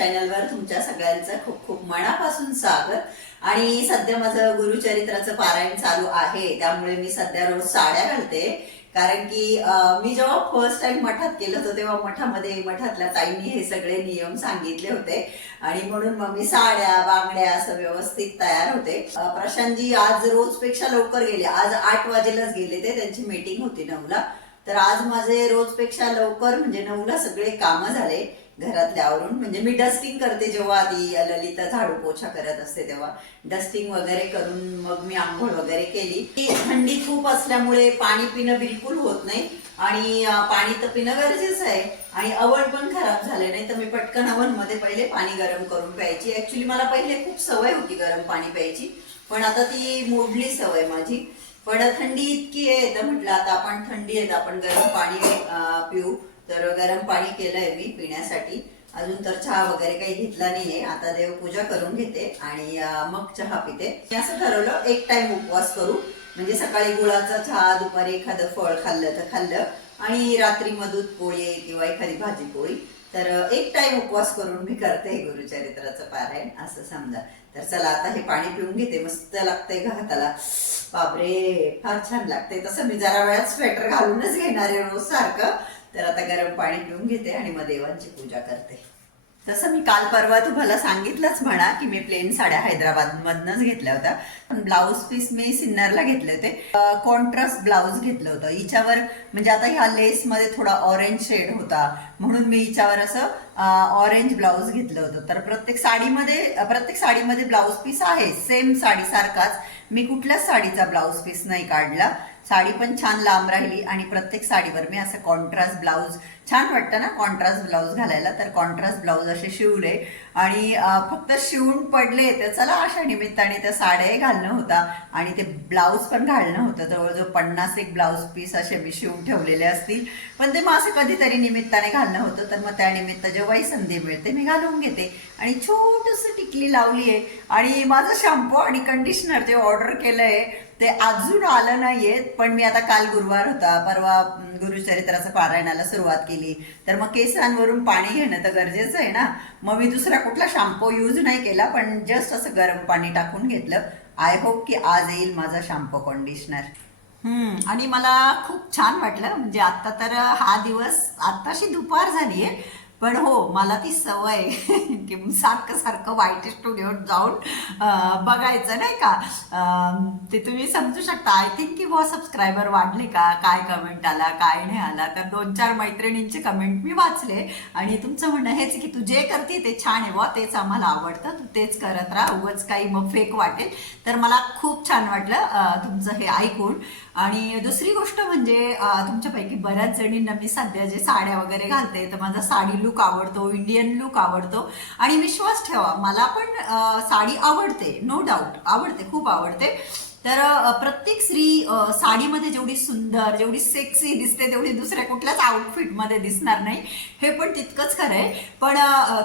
चॅनलवर तुमच्या सगळ्यांचं खूप खूप मनापासून स्वागत. आणि सध्या माझं गुरुचरित्राचं पारायण चालू आहे त्यामुळे मी सध्या रोज साड्या घालते. कारण की मी जेव्हा फर्स्ट टाइम मठात केलं होतं तेव्हा मठामध्ये मठातल्या ताईंनी हे सगळे नियम सांगितले होते. आणि म्हणून मग मी साड्या बांगड्या असं व्यवस्थित तयार होते. प्रशांतजी आज रोजपेक्षा लवकर गेले. आज आठ वाजेलाच गेले ते त्यांची मीटिंग होती नऊला. तर आज माझे रोजपेक्षा लवकर म्हणजे नऊला सगळे कामं झाले. घरातल्या आवरून म्हणजे मी डस्टिंग करते जेव्हा आधी ललिता झाडू पोछा करत असते तेव्हा. डस्टिंग वगैरे करून मग मी आंघोळ वगैरे केली. की थंडी खूप असल्यामुळे पाणी पिणं बिलकुल होत नाही आणि पाणी तर पिणं गरजेचं आहे. आणि आवड पण खराब झाले नाही तर मी पटकन अवनमध्ये पहिले पाणी गरम करून प्यायची. ऍक्च्युली मला पहिले खूप सवय होती गरम पाणी प्यायची. पण आता ती मोडली सवय माझी. पण थंडी इतकी आहे तर म्हटलं आता आपण थंडी आहे तर आपण गरम पाणी पिऊ. तर गरम पाणी केलंय मी पिण्यासाठी. अजून तर चहा वगैरे काही घेतला नाहीये. आता देवपूजा करून घेते आणि मग चहा पिते. मी असं ठरवलं एक टाइम उपवास करू. म्हणजे सकाळी गुळाचा चहा दुपारी एखादं फळ खाल्लं तर खाल्लं. आणि रात्री मधूत पोळी किंवा एखादी भाजी पोळी. तर एक टाइम उपवास करून मी करते गुरुचरित्राचं पारायण असं समजा. तर चला आता हे पाणी पिऊन घेते. मस्त लागतंय का हाताला. बापरे फार छान लागते तसं मी जरा वेळात स्वेटर घालूनच घेणार आहे रोज सारखं. तर आता गरम पाणी पिऊन घेते आणि मग देवांची पूजा करते. तसं मी काल परवा तुम्हाला सांगितलंच म्हणा की मी प्लेन साड्या हैदराबाद मधनच घेतल्या होत्या. पण ब्लाऊज पीस मी सिन्नरला घेतले होते. कॉन्ट्रास्ट ब्लाऊज घेतलं होतं. हिच्यावर म्हणजे आता ह्या लेस मध्ये थोडा ऑरेंज शेड होता. म्हणून मी हिच्यावर असं ऑरेंज ब्लाऊज घेतलं होतं. तर प्रत्येक साडीमध्ये प्रत्येक साडीमध्ये ब्लाऊज पीस आहे. सेम साडीसारखाच. मी कुठल्याच साडीचा ब्लाऊज पीस नाही काढला. साडी पण छान लांब राहिली आणि प्रत्येक साडीवर मी असं कॉन्ट्रास्ट ब्लाऊज छान वाटतं ना कॉन्ट्रास्ट ब्लाऊज घालायला? तर कॉन्ट्रास्ट ब्लाऊज असे शिवले आणि फक्त शिवून पडले तर चला अशा निमित्ताने त्या साड्याही घालणं होता आणि ते ब्लाऊज पण घालणं होतं. जवळजवळ पन्नास एक ब्लाऊज पीस असे मी शिवून ठेवलेले असतील. पण ते मग असं कधीतरी निमित्ताने घालणं होतं. तर मग त्यानिमित्त जेव्हाही संधी मिळते मी घालून घेते. आणि छोटस टिकली लावली आहे आणि माझं शॅम्पू आणि कंडिशनर जे ऑर्डर केलंय ते अजून आलं नाहीयेत पण मी आता काल गुरुवार होता परवा गुरुचरित्राचं पारायणाला सुरुवात केली. तर मग केसांवरून पाणी घेणं तर गरजेचं आहे ना? मग मी दुसरा कुठला शॅम्पू यूज नाही केला पण जस्ट असं गरम पाणी टाकून घेतलं. आय होप की आज येईल माझा शॅम्पू कंडिशनर आणि मला खूप छान वाटलं. म्हणजे आता तर हा दिवस आत्ताशी दुपार झालीये. पण हो मला ती सवय आहे. की सारखं सारखं वाईट स्टुडिओत जाऊन बघायचं नाही का? ते तुम्ही समजू शकता. आय थिंक की बुवा सबस्क्रायबर वाढले का? काय कमेंट आला काय नाही आला? तर दोन चार मैत्रिणींचे कमेंट मी वाचले. आणि तुमचं म्हणणं हेच की तू जे करते ते छान आहे बुवा. तेच आम्हाला आवडतं. तू तेच करत राहा. उगच काही मग फेक वाटेल. तर मला खूप छान वाटलं तुमचं हे ऐकून. आणि दुसरी गोष्ट म्हणजे तुमच्यापैकी बऱ्याच जणींना मी सध्या जे साड्या वगैरे घालते तर माझा साडी लुक आवडतो इंडियन लुक आवडतो. आणि विश्वास ठेवा मला पण साडी आवडते नो डाऊट आवडते खूप आवडते. तर प्रत्येक स्त्री साडीमध्ये जेवढी सुंदर जेवढी सेक्सी दिसते तेवढी दुसऱ्या कुठल्याच आउटफिटमध्ये दिसणार नाही. हे पण तितकंच खरं आहे. पण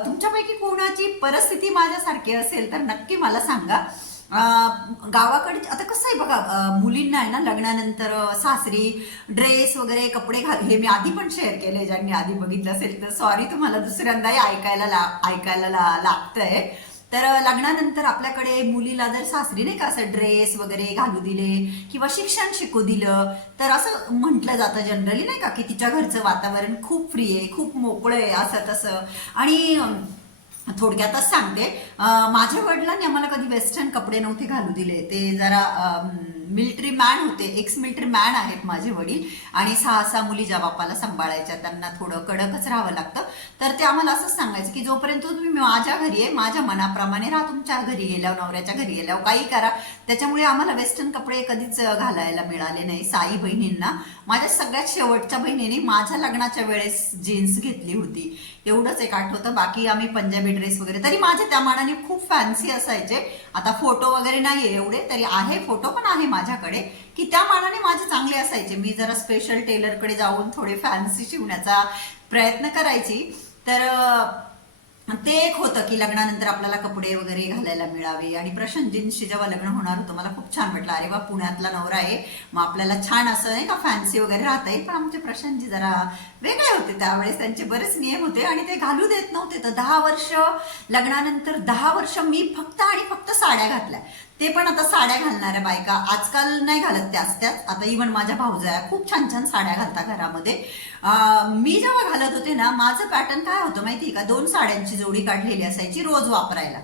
तुमच्यापैकी कोणाची परिस्थिती माझ्यासारखी असेल तर नक्की मला सांगा. गावाकडे आता कसं आहे बघा मुलींना आहे ना लग्नानंतर सासरी ड्रेस वगैरे कपडे घाल हे मी आधी पण शेअर केले ज्यांनी आधी बघितलं असेल तर. सॉरी तुम्हाला दुसऱ्यांदाही ऐकायला ला ऐकायला ला लागतंय. तर लग्नानंतर आपल्याकडे मुलीला जर सासरी नाही का असं ड्रेस वगैरे घालू दिले किंवा शिक्षण शिकू दिलं तर असं म्हटलं जातं जनरली नाही का की तिच्या घरचं वातावरण खूप फ्री आहे खूप मोकळं आहे असं तसं. आणि थोडक्यातच सांगते. माझ्या वडिलांनी आम्हाला कधी वेस्टर्न कपडे नव्हते घालू दिले. ते जरा मिलिटरी मॅन होते. एक्स मिलिटरी मॅन आहेत माझे वडील. आणि सहा सहा मुली ज्या बापाला सांभाळायच्या त्यांना थोडं कडकच राहावं लागतं. तर ते आम्हाला असंच सांगायचं की जोपर्यंत तुम्ही माझ्या घरी आहे माझ्या मनाप्रमाणे राहा. तुमच्या घरी गेल्यावर नवऱ्याच्या घरी गेल्यावर काही करा. त्याच्यामुळे आम्हाला वेस्टर्न कपडे कधीच घालायला मिळाले नाही. साई बहिणींना. माझ्या सगळ्यात शेवटच्या बहिणीने माझ्या लग्नाच्या वेळेस जीन्स घेतली होती. एवढंच एक आठवतं. बाकी आम्ही पंजाबी ड्रेस वगैरे. तरी माझे त्या मानाने खूप फॅन्सी असायचे. आता फोटो वगैरे नाही एवढे तरी आहे फोटो पण आहे माझ्याकडे. की त्या मानाने माझे चांगले असायचे. मी जरा स्पेशल टेलरकडे जाऊन थोडे फॅन्सी शिवण्याचा प्रयत्न करायची. तर ते एक होतं की लग्नानंतर आपल्याला कपडे वगैरे घालायला मिळावे. आणि प्रशांतजींशी जेव्हा लग्न होणार होतं मला खूप छान वाटलं. अरे वा पुण्यातला नवरा आहे. मग आपल्याला छान असं नाही का फॅन्सी वगैरे राहता येईल पण आमचे प्रशांतजी जरा वेगळे होते. त्यावेळेस त्यांचे बरेच नियम होते आणि ते घालू देत नव्हते. तर दहा वर्ष लग्नानंतर दहा वर्ष मी फक्त आणि फक्त साड्या घातल्या. ते पण आता साड्या घालणाऱ्या बायका आजकाल नाही घालत त्याच त्याच. आता इव्हन माझ्या भाऊजाया खूप छान छान साड्या घालता घरामध्ये. मी जेव्हा घालत होते ना माझं पॅटर्न काय होतं माहिती का? दोन साड्यांची जोडी काढलेली असायची रोज वापरायला.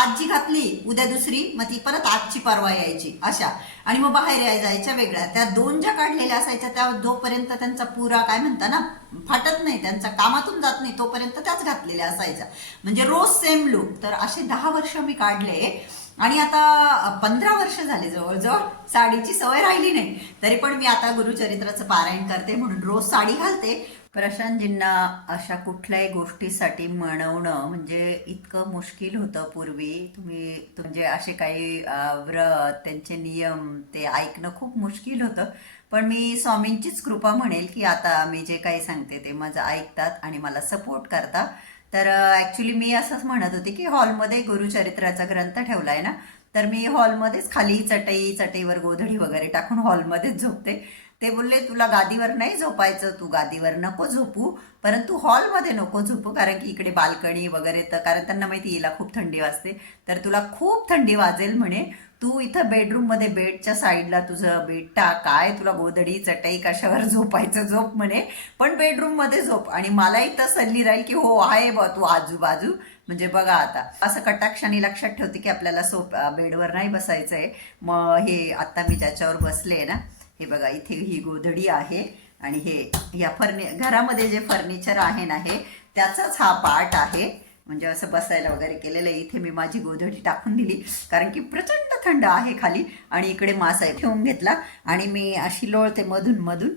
आजची घातली उद्या दुसरी मग ती परत आजची परवा यायची अशा. आणि मग बाहेर याय जायच्या वेगळ्या. त्या दोन ज्या काढलेल्या असायच्या त्या जोपर्यंत त्यांचा पुरा काय म्हणता ना फाटत नाही त्यांचा कामातून जात नाही तोपर्यंत त्याच घातलेल्या असायच्या. म्हणजे रोज सेम लुक तर असे दहा वर्ष मी काढले. आणि आता पंधरा वर्ष झाले जवळजवळ साडीची सवय राहिली नाही. तरी पण मी आता गुरुचरित्राचं पारायण करते म्हणून रोज साडी घालते. प्रशांतजींना अशा कुठल्याही गोष्टीसाठी म्हणवणं म्हणजे इतकं मुश्किल होतं पूर्वी. तुम्ही म्हणजे असे काही व्रत त्यांचे नियम ते ऐकणं खूप मुश्किल होतं. पण मी स्वामींचीच कृपा म्हणेल की आता मी जे काही सांगते ते माझं ऐकतात आणि मला सपोर्ट करतात. तर ॲक्च्युली मी असंच म्हणत होते की हॉलमध्ये गुरुचरित्राचा ग्रंथ ठेवलाय ना तर मी हॉलमध्येच खाली चटई चटईवर गोधडी वगैरे टाकून हॉलमध्येच झोपते. ते बोलले तुला गादीवर नाही झोपायचं तू गादीवर नको झोपू परंतु हॉलमध्ये नको झोपू कारण की इकडे बाल्कनी वगैरे तर कारण त्यांना माहिती हिला खूप थंडी वाजते. तर तुला खूप थंडी वाजेल म्हणे तू इथं बेडरूममध्ये बेडच्या साईडला तुझं बेड टाक. काय तुला गोधडी चटई कशावर झोपायचं झोप म्हणे. पण बेडरूममध्ये झोप. आणि मलाही तसल्ली राहील की हो आहे बा तू आजूबाजू. म्हणजे बघा आता. असं कटाक्षाने लक्षात ठेवते की आपल्याला सोप बेडवर नाही बसायचं आहे मग हे आता मी ज्याच्यावर बसले ना हे बघा इथे ही गोधडी आहे. आणि हे या फर्नि घरामध्ये जे फर्निचर आहे ना हे त्याचाच हा पार्ट आहे. म्हणजे असं बसायला वगैरे केलेलं आहे. इथे मी माझी गोधडी टाकून दिली. कारण की प्रचंड थंड आहे खाली. आणि इकडे मासा ठेवून घेतला. आणि मी अशी लोळते मधून मधून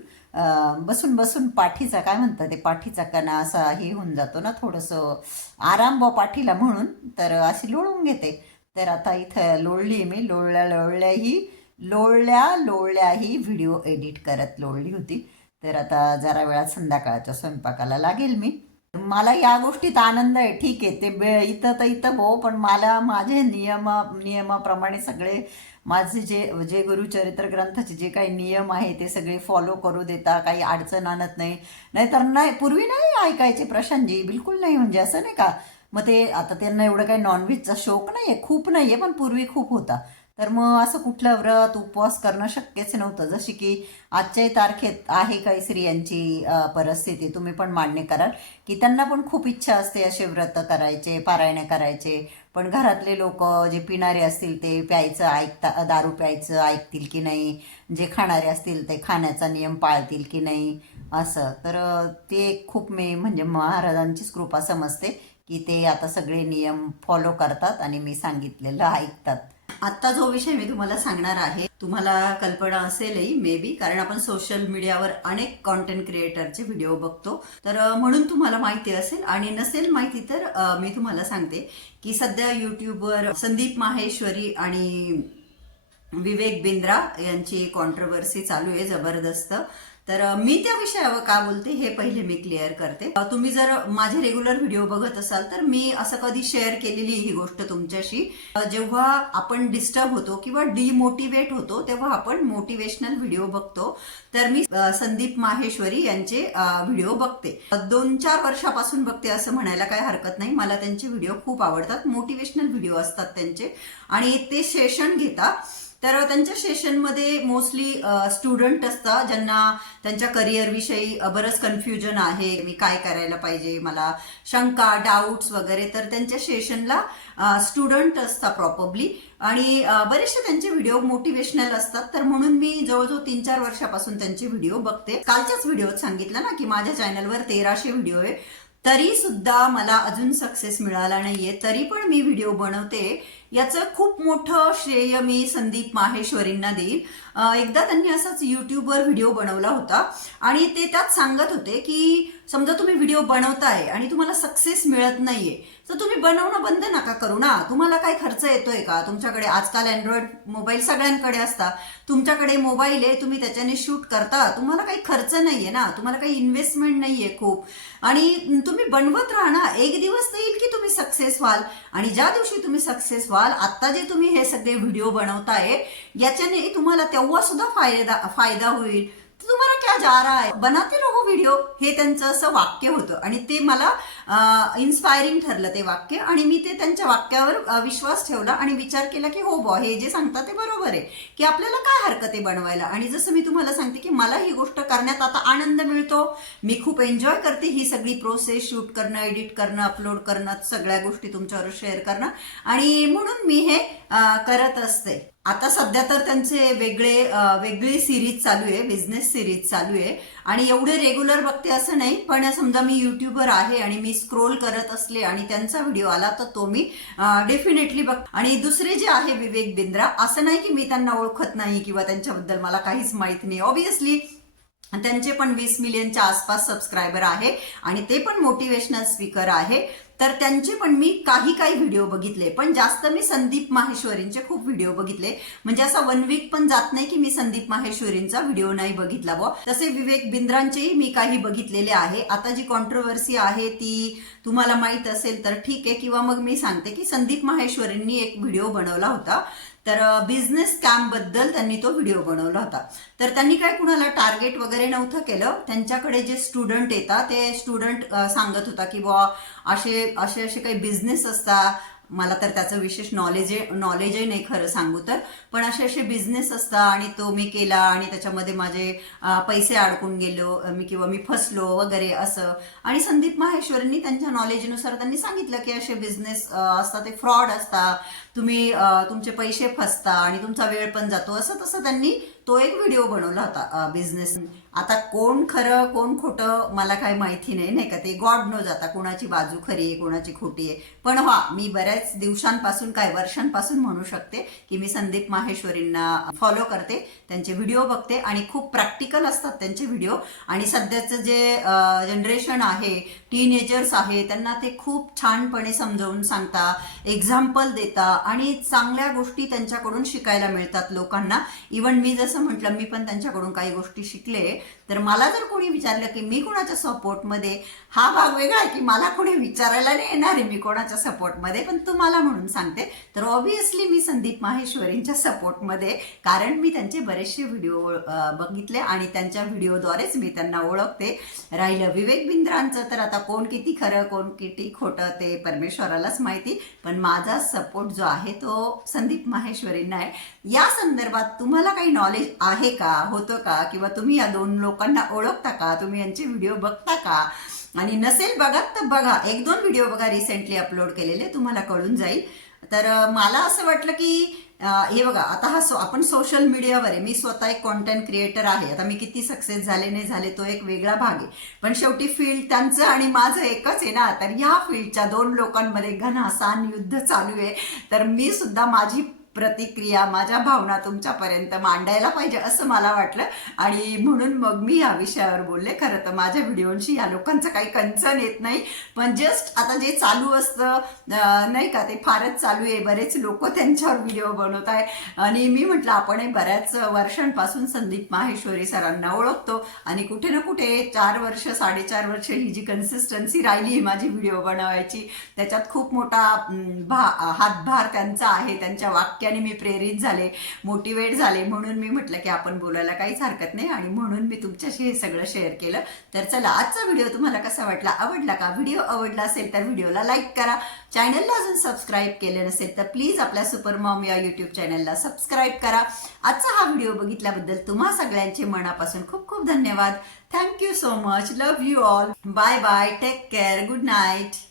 बसून बसून पाठीचा काय म्हणतात ते पाठीचा कणा असा हे होऊन जातो ना थोडंसं आराम बा पाठीला म्हणून. तर अशी लोळून घेते. तर आता इथं लोळली मी. लोळल्या लोळल्याही लोळल्या लोळल्याही व्हिडिओ एडिट करत लोळली होती. तर आता जरा वेळात संध्याकाळच्या स्वयंपाकाला लागेल मी. मला या गोष्टीत आनंद आहे. ठीक आहे ते बे इथं तर इथं भो पण मला माझे नियम नियमाप्रमाणे सगळे माझे जे जे गुरुचरित्र ग्रंथाचे जे काही नियम आहे ते सगळे फॉलो करू देता काही अडचण आणत नाही. नाहीतर नाही पूर्वी नाही ऐकायचे प्रशांतजी बिलकुल नाही म्हणजे असं नाही का? मग ते आता त्यांना एवढं काही नॉनव्हेजचा शौक नाही आहे खूप नाही आहे पण पूर्वी खूप होता. तर मग असं कुठलं व्रत उपवास करणं शक्यच नव्हतं. जशी की आजच्याही तारखेत आहे काही स्त्रियांची परिस्थिती तुम्ही पण मान्य कराल की त्यांना पण खूप इच्छा असते असे व्रत करायचे पारायणे करायचे. पण घरातले लोक जे पिणारे असतील ते प्यायचं ऐकता दारू प्यायचं ऐकतील की नाही? जे खाणारे असतील ते खाण्याचा नियम पाळतील की नाही? असं. तर ते खूप मी म्हणजे महाराजांचीच कृपा समजते की ते आता सगळे नियम फॉलो करतात आणि मी सांगितलेलं ऐकतात. आत्ता जो विषय मी तुम्हाला सांगणार आहे तुम्हाला कल्पना असेलही मे बी कारण आपण सोशल मीडियावर अनेक कॉन्टेंट क्रिएटरचे व्हिडिओ बघतो. तर म्हणून तुम्हाला माहिती असेल आणि नसेल माहिती तर मी तुम्हाला सांगते की सध्या युट्यूबवर संदीप माहेश्वरी आणि विवेक बिंद्रा यांची कॉन्ट्रोवर्सी चालू आहे जबरदस्त. तर मी त्या विषयावर का बोलते हे पहिले मी क्लिअर करते. तुम्ही जर माझे रेग्युलर व्हिडिओ बघत असाल तर मी असं कधी शेअर केलेली ही गोष्ट तुमच्याशी. जेव्हा आपण डिस्टर्ब होतो किंवा डिमोटिवेट होतो तेव्हा आपण मोटिवेशनल व्हिडिओ बघतो. तर मी संदीप माहेश्वरी यांचे व्हिडिओ बघते. दोन चार वर्षापासून बघते असं म्हणायला काही हरकत नाही. मला त्यांचे व्हिडिओ खूप आवडतात. मोटिवेशनल व्हिडिओ असतात त्यांचे. आणि ते सेशन घेतात. तर त्यांच्या सेशनमध्ये मोस्टली स्टुडंट असतात ज्यांना त्यांच्या करिअरविषयी बरंच कन्फ्युजन आहे मी काय करायला पाहिजे मला शंका डाऊट्स वगैरे. तर त्यांच्या सेशनला स्टुडंट असतात प्रॉपरली आणि बरेचसे त्यांचे व्हिडिओ मोटिवेशनल असतात. तर म्हणून मी जवळजवळ तीन चार वर्षापासून त्यांचे व्हिडिओ बघते. कालच्याच व्हिडिओत सांगितलं ना की माझ्या चॅनलवर तेराशे व्हिडिओ आहे. तरी सुद्धा मला अजून सक्सेस मिळाला नाहीये. तरी पण मी व्हिडिओ बनवते. याचं खूप मोठं श्रेय मी संदीप माहेश्वरींना देईल. एकदा त्यांनी असाच युट्यूबवर व्हिडिओ बनवला होता. आणि ते त्यात सांगत होते की समजा तुम्ही व्हिडिओ बनवताय आणि तुम्हाला सक्सेस मिळत नाहीये तर तुम्ही बनवणं बंद नका करू ना. तुम्हाला काय खर्च येतोय का? तुमच्याकडे आजकाल अँड्रॉइड मोबाईल सगळ्यांकडे असतात तुमच्याकडे मोबाईल आहे तुम्ही त्याच्याने शूट करता. तुम्हाला काही खर्च नाहीये ना. तुम्हाला काही इन्व्हेस्टमेंट नाहीये खूप. आणि तुम्ही बनवत राहा ना. एक दिवस येईल की तुम्ही सक्सेस व्हाल. आणि ज्या दिवशी तुम्ही सक्सेस व्हाल आत्ता जे तुम्ही हे सगळे व्हिडिओ बनवताय याच्याने तुम्हाला तेव्हा सुद्धा फायदा फायदा होईल. तुम्हाला क्या जा रहा है? बनाते रहो व्हिडिओ हे त्यांचं असं वाक्य होतं. आणि ते मला इन्स्पायरिंग ठरलं ते वाक्य. आणि मी ते त्यांच्या वाक्यावर विश्वास ठेवला आणि विचार केला की हो बॉ हे जे सांगतात ते बरोबर आहे. की आपल्याला काय हरकत आहे बनवायला? आणि जसं मी तुम्हाला सांगते की मला ही गोष्ट करण्यात आता आनंद मिळतो. मी खूप एन्जॉय करते ही सगळी प्रोसेस शूट करणं एडिट करणं अपलोड करणं सगळ्या गोष्टी तुमच्यावर शेअर करणं. आणि म्हणून मी हे करत असते. आता सध्या तर त्यांचे वेगळे वेगळी सिरीज चालू आहे बिझनेस सिरीज चालू आहे. आणि एवढे रेग्युलर बघते असं नाही पण समजा मी युट्यूबर आहे आणि मी स्क्रोल करत असले आणि त्यांचा व्हिडिओ आला तर तो मी डेफिनेटली बघ आणि दुसरे जे आहे विवेक बिंद्रा असं नाही की मी त्यांना ओळखत नाही किंवा त्यांच्याबद्दल मला काहीच माहीत नाही. ऑब्विसली त्यांचे पण वीस मिलियनच्या आसपास सबस्क्रायबर आहे आणि ते पण मोटिवेशनल स्पीकर आहे. तर त्यांचे पण मी काही काही व्हिडिओ बघितले. पण जास्त मी संदीप माहेश्वरींचे खूप व्हिडिओ बघितले. म्हणजे असा वन वीक पण जात नाही की मी संदीप माहेश्वरींचा व्हिडिओ नाही बघितला व तसे विवेक बिंद्रांचेही मी काही बघितलेले आहे. आता जी कॉन्ट्रोवर्सी आहे ती तुम्हाला माहीत असेल तर ठीक आहे. किंवा मग मी सांगते की संदीप माहेश्वरींनी एक व्हिडिओ बनवला होता. तर बिझनेस स्कॅमबद्दल त्यांनी तो व्हिडिओ बनवला होता. तर त्यांनी काय कुणाला टार्गेट वगैरे नव्हतं केलं. त्यांच्याकडे जे स्टुडंट येतात ते स्टुडंट सांगत होता की बुवा असे असे असे काही बिझनेस असतात. मला तर त्याचं विशेष नॉलेज नॉलेजही नाही खरं सांगू तर. पण असे असे बिझनेस असतात आणि तो मी केला आणि त्याच्यामध्ये माझे पैसे अडकून गेलो मी किंवा मी फसलो वगैरे असं. आणि संदीप माहेश्वरनी त्यांच्या नॉलेजनुसार त्यांनी सांगितलं की असे बिझनेस असतात ते फ्रॉड असतात. तुम्ही तुमचे पैसे फसता आणि तुमचा वेळ पण जातो. असं तसं त्यांनी तो एक व्हिडिओ बनवला होता बिझनेस आता कोण खरं कोण खोटं मला काही माहिती नाही नाही का? ते गॉड नो जाता कोणाची बाजू खरी आहे कोणाची खोटी आहे. पण हा मी बऱ्याच दिवसांपासून काय वर्षांपासून म्हणू शकते की मी संदीप माहेश्वरींना फॉलो करते त्यांचे व्हिडिओ बघते आणि खूप प्रॅक्टिकल असतात त्यांचे व्हिडिओ आणि सध्याचं जे जनरेशन आहे टीनेजर्स आहे त्यांना ते खूप छानपणे समजावून सांगता एक्झाम्पल देता आणि चांगल्या गोष्टी त्यांच्याकडून शिकायला मिळतात लोकांना. इवन मी जसं म्हटलं मी पण त्यांच्याकडून काही गोष्टी शिकले तर मला जर कोणी विचारलं की मी कोणाच्या सपोर्टमध्ये हा भाग वेगळा आहे की मला कोणी विचारायला नाही येणार आहे मी कोणाच्या सपोर्टमध्ये पण तुम्हाला म्हणून सांगते. तर ऑब्वियसली मी संदीप माहेश्वरींच्या सपोर्टमध्ये कारण मी त्यांचे बरेचसे व्हिडिओ बघितले आणि त्यांच्या व्हिडिओद्वारेच मी त्यांना ओळखते. राहिलं विवेक बिंद्रांचं तर आता कोण किती खरं कोण किती खोटं ते परमेश्वरालाच माहिती पण माझा सपोर्ट जो आहे तो संदीप माहेश्वरींना आहे. या संदर्भात तुम्हाला काही नॉलेज आहे का होतं का किंवा तुम्ही या दोन लोकांना ओळखता का? तुम्ही यांचे व्हिडिओ बघता का? आणि नसेल बघत तर बघा. एक दोन व्हिडिओ बघा रिसेंटली अपलोड केलेले. तुम्हाला कळून जाईल. तर मला असं वाटलं की हे बघा आता हा सो आपण सोशल मीडियावर आहे. मी स्वतः एक कॉन्टेंट क्रिएटर आहे. आता मी किती सक्सेस झाले नाही झाले तो एक वेगळा भाग आहे. पण शेवटी फील्ड त्यांचं आणि माझं एकच आहे ना. तर ह्या फील्डच्या दोन लोकांमध्ये घनासान युद्ध चालू आहे. तर मी सुद्धा माझी प्रतिक्रिया माझ्या भावना तुमच्यापर्यंत मांडायला पाहिजे असं मला वाटलं. आणि म्हणून मग मी या विषयावर बोलले. खरं तर माझ्या व्हिडिओशी या लोकांचं काही कन्सर्न येत नाही. पण जस्ट आता जे चालू असतं नाही का ते फारच चालू आहे. बरेच लोक त्यांच्यावर व्हिडिओ बनवत आहे आणि मी म्हटलं आपण हे बऱ्याच वर्षांपासून संदीप माहेश्वरी सरांना ओळखतो. आणि कुठे ना कुठे चार वर्ष साडेचार वर्ष ही जी कन्सिस्टन्सी राहिली आहे माझी व्हिडिओ बनवायची त्याच्यात खूप मोठा भा हातभार त्यांचा आहे. त्यांच्या वाक्य त्याने मी प्रेरित झाले मोटिवेट झाले म्हणून मी म्हटलं की आपण बोलायला काहीच हरकत नाही आणि म्हणून मी तुमच्याशी हे सगळं शेअर केलं. तर चला आजचा व्हिडिओ तुम्हाला कसा वाटला आवडला का? व्हिडिओ आवडला असेल तर व्हिडिओला लाईक करा. चॅनलला अजून सबस्क्राईब केले नसेल तर प्लीज आपल्या सुपर मॉम या यूट्यूब चॅनलला सबस्क्राईब करा. आजचा हा व्हिडिओ बघितल्याबद्दल तुम्हा सगळ्यांचे मनापासून खूप खूप धन्यवाद. Thank you so much love you all bye bye take care good night